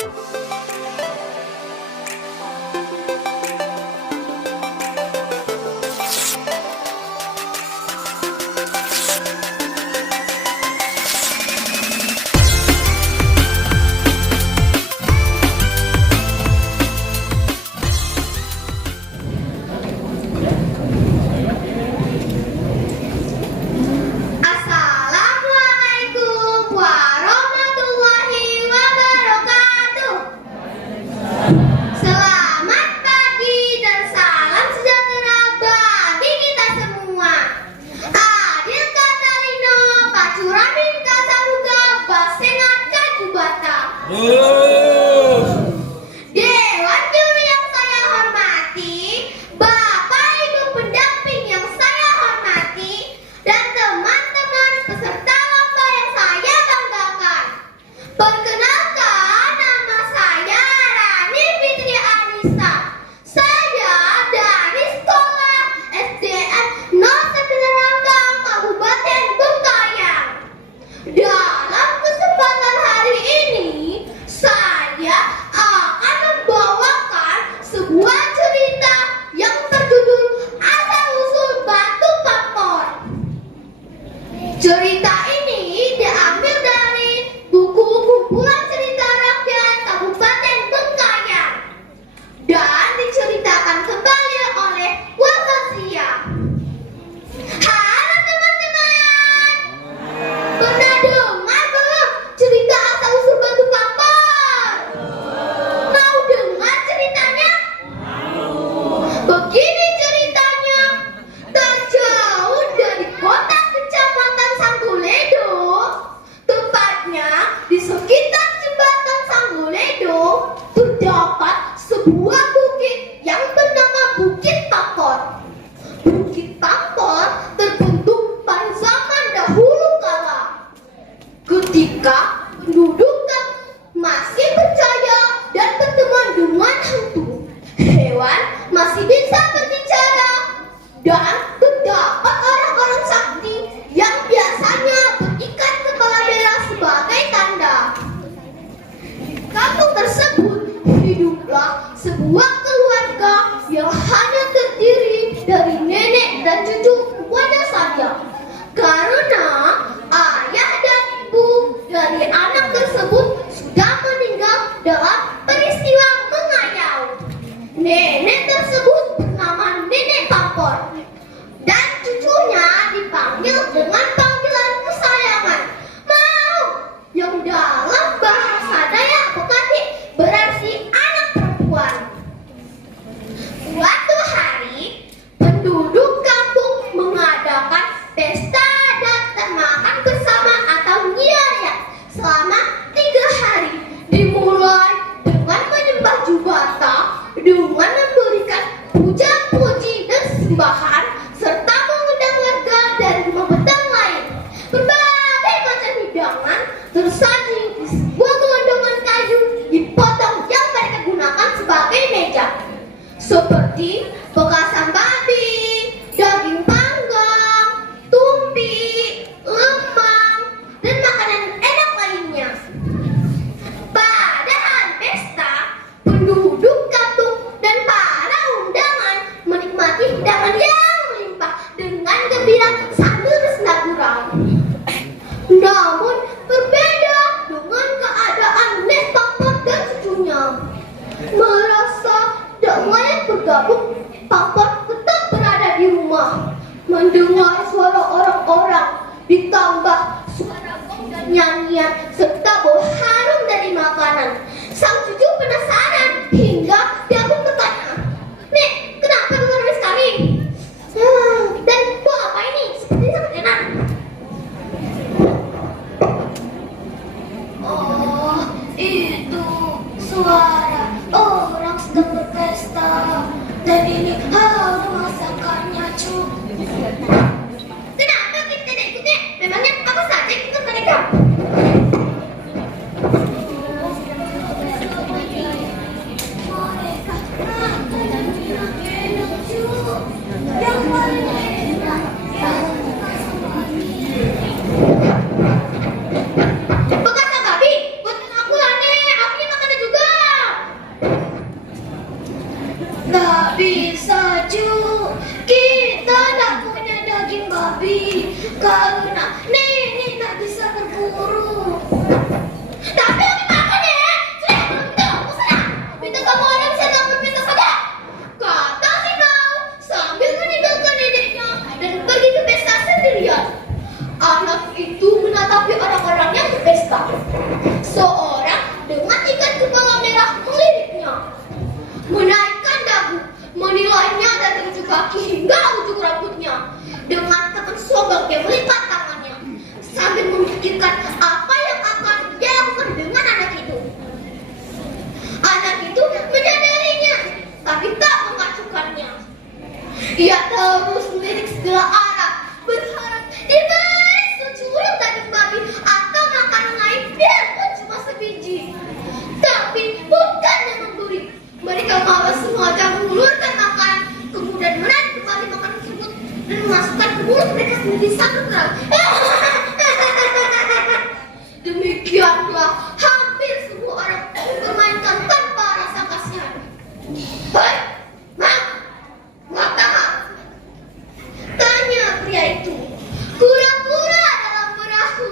Assalamualaikum warahmatullahi wabarakatuh. Selamat pagi dan salam sejahtera bagi kita semua. Adil kata Lino, pacuramin kata Ruga, basengat kaku bata. Dewan juri yang saya hormati, Bapak Ibu pendamping yang saya hormati, dan teman-teman peserta lomba yang saya banggakan. Perkenalkan, nama saya Rani Fitri Anissa. Saya dari sekolah SDN 09 Ranggang, Kabupaten Bengkayang. Dalam kesempatan hari ini, saya akan membawakan sebuah cerita yang berjudul Asal-usul Batu Pampor. Cerita ini diambil dari buku kumpulan cerita rakyat Kabupaten Bengkayang dan diceritakan kembali oleh Wakasia. Halo teman-teman, pernah dengar belum cerita asal-usul batu pampor? Mau dengar ceritanya? Begini ceritanya. Terjauh dari kota kecamatan Sangguledo, tepatnya di sekitar jembatan Sangguledo, terdapat sebuah bukit yang bernama Bukit Pampor. Bukit Pampor terbentuk pada zaman dahulu kala, ketika penduduk masih percaya dan berteman dengan hantu. Hewan masih bisa berbicara dan terdapat orang-orang sakti yang biasanya berikat kepala merah sebagai tanda. Di kampung tersebut hiduplah sebuah keluarga yang hanya terdiri dari nenek dan cucu keduanya saja. Karena ayah dan ibu dari anak tersebut sudah meninggal dalam peristiwa mengayau. Nenek tersebut bernama Nenek Pampor dan cucunya dipanggil dengan panggilan kesayangan Mau, yang dalam bahasa Dayak Bekasi berarti anak perempuan. Suatu hari, penduduk kampung mengadakan pesta adat dan makan bersama atau ngiayat selama 3 hari. Dimulai dengan menyembah Jubata, dengan memberikan puja-puji dan sembahan, serta mengundang warga dari rumah betang lain. Berbagai macam hidangan tersaji di sebuah gelondongan kayu dipotong yang mereka gunakan sebagai meja, seperti bekasan babi, daging panggang, tumpi, lemang, dan makanan enak lainnya. Pada hari pesta, penduduk kampung dan para undangan menikmati hidangan yang melimpah dengan gembira sambil bersenda gurau. Namun berbeda dengan keadaan Nes Pampor dan cucunya. Merasa tidak layak bergabung, Pampor tetap berada di rumah. Mendengar suara orang-orang, ditambah suara gong dan nyanyian, serta bau harum dari makanan. Sang cucu penasaran hingga dia pun bertanya, "Nek, kenapa luar biasa kami? Dan bau apa ini? Sepertinya sangat enak." "Oh, itu suara orang sedang berpesta. Dan ini harum masakannya, cu." "Kenapa kita tidak ikutnya? Memangnya apa saja ikut mereka?" Bekas babi, buatkan aku lah, Nek. Aku ini makanan juga. bisa cu, kita tak punya daging babi karena nenek tak bisa berburu. Tapi lebih makan ya, sudah belum itu, usaha. Minta kamu orang bisa tak berpesta saja. Kata si kau sambil meninggalkan neneknya dan pergi ke pesta sendirian. Anak itu menatapi orang-orang yang berpesta. Seorang dengan ikat kepala merah meliriknya, menaikkan dagu, menilainya dari ujung kaki hingga ujung rambutnya. Dengan tekan sobek dia melipat tangannya sambil memikirkan apa yang akan dia lakukan dengan anak itu. Anak itu menyadarinya, tapi tak mengacukannya. Ia terus melirik segala arah, berharap diberi secuil daging babi atau makanan lain biarpun cuma sebiji. Tapi bukannya memberi, mereka malah sengaja mengulurkan makanan, kemudian menarik kembali makanan tersebut dan memasukkan ke mulut mereka sendiri sambil terang. Demikianlah hampir semua orang mempermainkan tanpa rasa kasihan. Hei, mata, tanya pria itu. Pura-pura dalam perahu,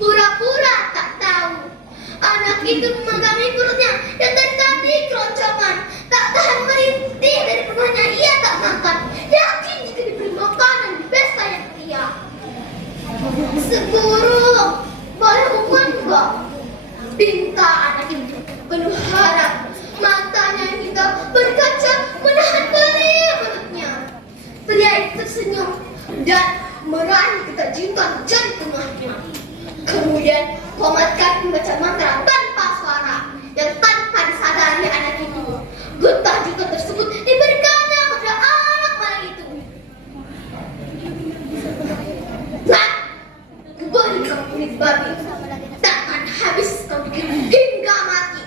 pura-pura tak tahu. Anak itu memegangi perutnya yang dari tadi keroncongan, tak tahan merintih dari perutnya. Ia tak makan, yakin jika diberi makanan di pesta yang ria. Seguru, boleh umpan enggak? Pinta anak itu penuh harap, matanya yang hitam berkaca menahan perih perutnya. Pria itu tersenyum dan meraih keterjunkan jari tengahnya. Kemudian komatkan membaca mantra tanpa suara yang tanpa disadari anak itu. Getah juga tersebut diberikannya pada anak malang itu. Nah, beri kau kulit babi, takkan habis kau bikin hingga mati.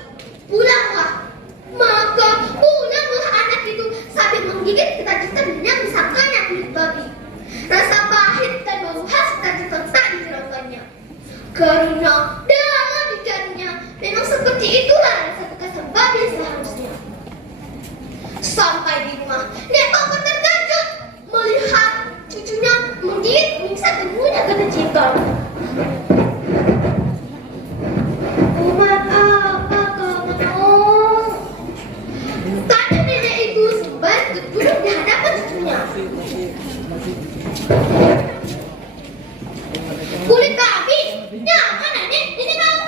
Pulanglah. Maka pulanglah anak itu sambil menggigit ketajutan yang disangkanya kulit babi. Rasa pahit dan bau khas ketajutan tak dihiraukannya. Karena dalam pikirannya memang seperti itulah rasa kekasih babi seharusnya. Sampai di rumah, Nepal terkejut melihat cucunya menggigit menyiksa tubuhnya ketercikan. Umat apa kamu? Tanya nenek itu sempat duduk di hadapan cucunya. Kulit babi? Ya, mana nih? Ini kau?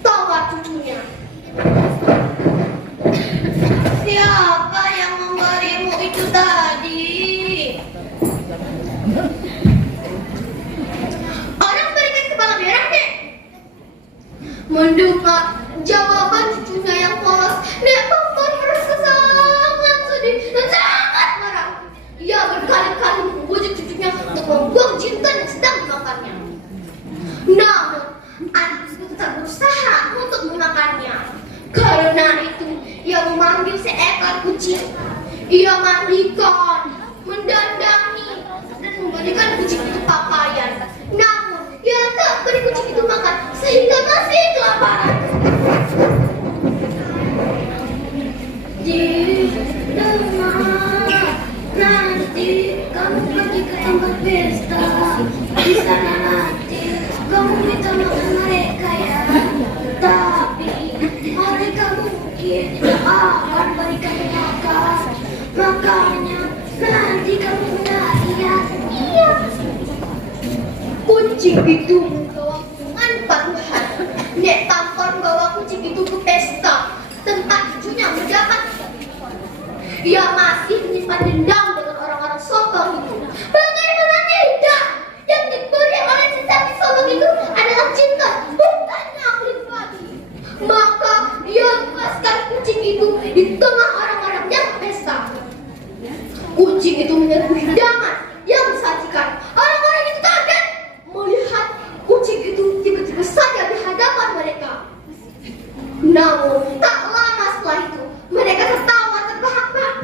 Tawa cucunya. Siapa yang memberimu itu tadi? Orang berikan kepala merah, Nek. Mendengar jawaban cucunya yang polos, Nek Pampar merasa sangat sedih dan sangat marah. Ia berkali-kali membujuk cucunya untuk membuang jintan yang sedang dimakannya. Namun, anak itu tetap berusaha untuk memakannya. Karena itu, ia memanggil seekor kucing. Ia mandikan, mendandangi, dan memberikan kucing itu pakaian. Namun, ia tak beri kucing itu makan sehingga masih kelaparan. Nanti kamu pergi ke tempat pesta. Di sana nanti kamu minta makan mereka ya. Tapi mereka mungkin akan berikan makan. Makanya nanti kamu lihat. Iya. Kucing itu membawa dengan patuhan. Nek Pampar membawa kucing itu ke pesta tempat cucunya mendapat. Ia masih menyimpan dendam dengan orang-orang sombong itu. Bagaimana tidak? Yang diberi oleh si sapi sombong itu adalah cinta, bukannya kulit babi. Maka dia lepaskan kucing itu di tengah orang-orang yang pesta. Kucing itu menyerbu hidangan yang disajikan. Orang-orang itu kaget melihat kucing itu tiba-tiba saja di hadapan mereka. Namun tak lama setelah itu mereka tertawa terbahak-bahak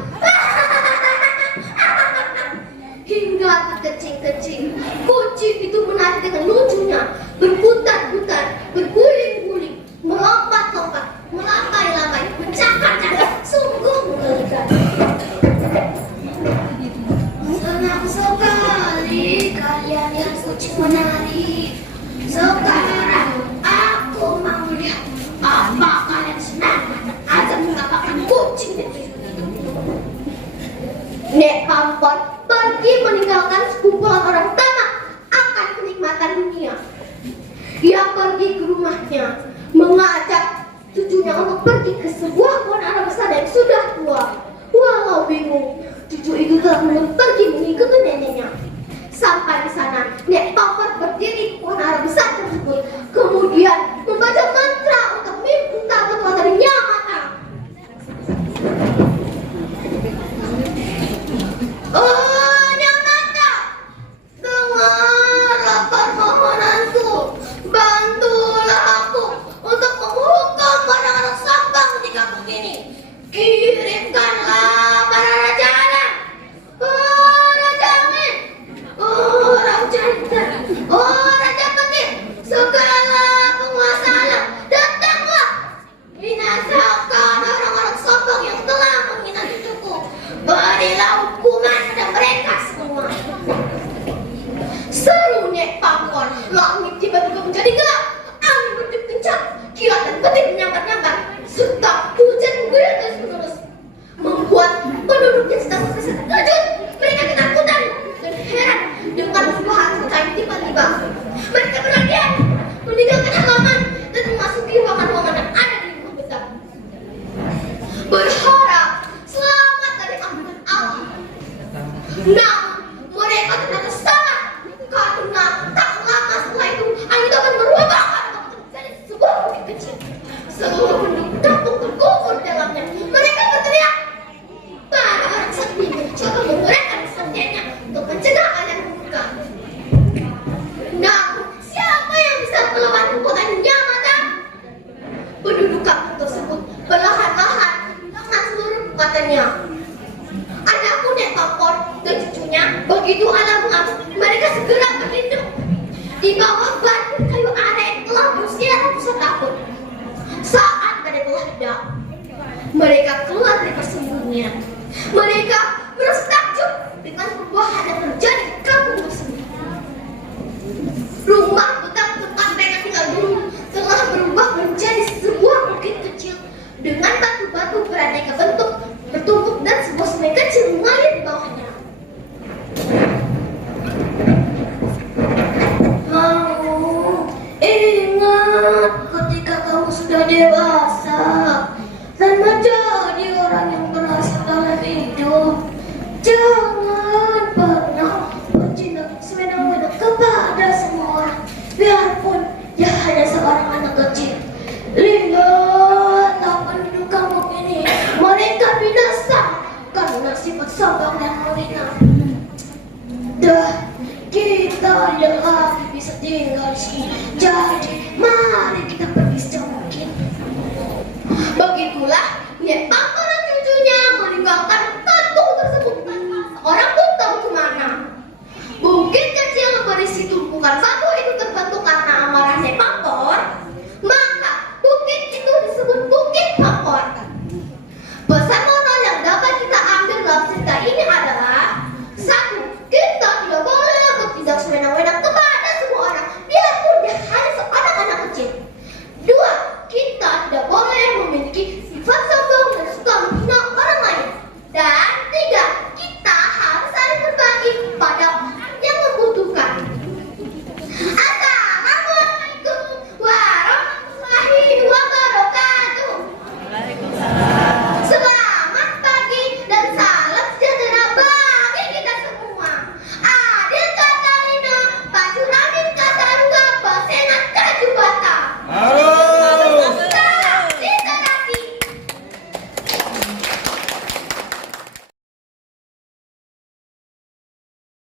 hingga terkecing-kecing. Kucing itu menari dengan lucunya, berputar-putar, berguling-guling, melompat-lompat, melambai-lambai, mencakar-cakar, sungguh menggelikan. mau pergi ke sebuah pohon ara besar yang sudah tua. Walau bingung, cucu itu telah pergi mengikuti neneknya. Sampai di sana, Nek Pampor berdiri di pohon ara besar tersebut. Kemudian membaca mantra untuk minta petua dari Nyamata. Oh, Nyamata, dengarlah permohonanku. Bantulah aku untuk menghukum orang-orang sombong di kampung ini. Kirimkanlah para raja alam, raja angin, raja intan, raja petir, segala penguasa alam, datanglah, binasakan orang-orang sombong yang telah menghina cucuku. Berilah hukuman pada mereka semua. Seru Nek Pampor. Langit tiba-tiba menjadi gelap, angin bertiup kencang, kilat dan petir menyambar-nyambar, serta hujan mengguyur terus-menerus, membuat penduduk desa terkejut. Mereka ketakutan dan heran dengan sebuah hantu yang tiba-tiba. Mereka berlarian, meninggalkan halaman dan memasuki ruangan-ruangan yang ada di rumah besar, berharap selamat dari ambulan Allah. Namun mereka ternyata salah, karena tak lama setelah itu angin akan berubah menjadi sebuah bukit kecil. Seluruh penduduk kampung terkubur di dalamnya. Mereka berteriak. Para orang sakti mencoba menggerakkan kesaktiannya untuk mencegah keadaan membuka. Namun siapa yang bisa melawan kekuatan Nyamata? Penduduk kampung tersebut perlahan-lahan dengan seluruh kekuatannya. Anakku Nek Pampor dan cucunya begitu alam mengamuk, mereka segera berlindung di bawah batu kayu ara yang telah berusia ratusan tahun. Saat badai telah reda, mereka keluar dari persembunyian. Mereka merasa takjub dengan perubahan yang terjadi di kampung tersebut. Rumah bekas mereka tinggal dulu telah berubah menjadi sebuah bukit kecil dengan batu-batu beraneka bentuk bertumpuk dan sebuah sungai kecil mengalir di bawahnya. Ingat ketika kamu sudah dewasa dan menjadi orang yang berhasil dalam hidup, jangan pernah bertindak semena-mena kepada semua orang, biarpun dia hanya seorang anak kecil. Lihatlah penduduk kampung ini, mereka binasa karena sifat sombong dan menghina. Dah, kita lihat bisa tinggal di sini. Jadi, mari kita pergi sejauh mungkin. Begitulah Nek Pampor dan cucunya meninggalkan kampung tersebut tanpa seorang pun tahu kemana. Bukit kecil berisi tumpukan batu itu terbentuk karena amarah Nek Pampor. Maka bukit itu disebut Bukit Pampor.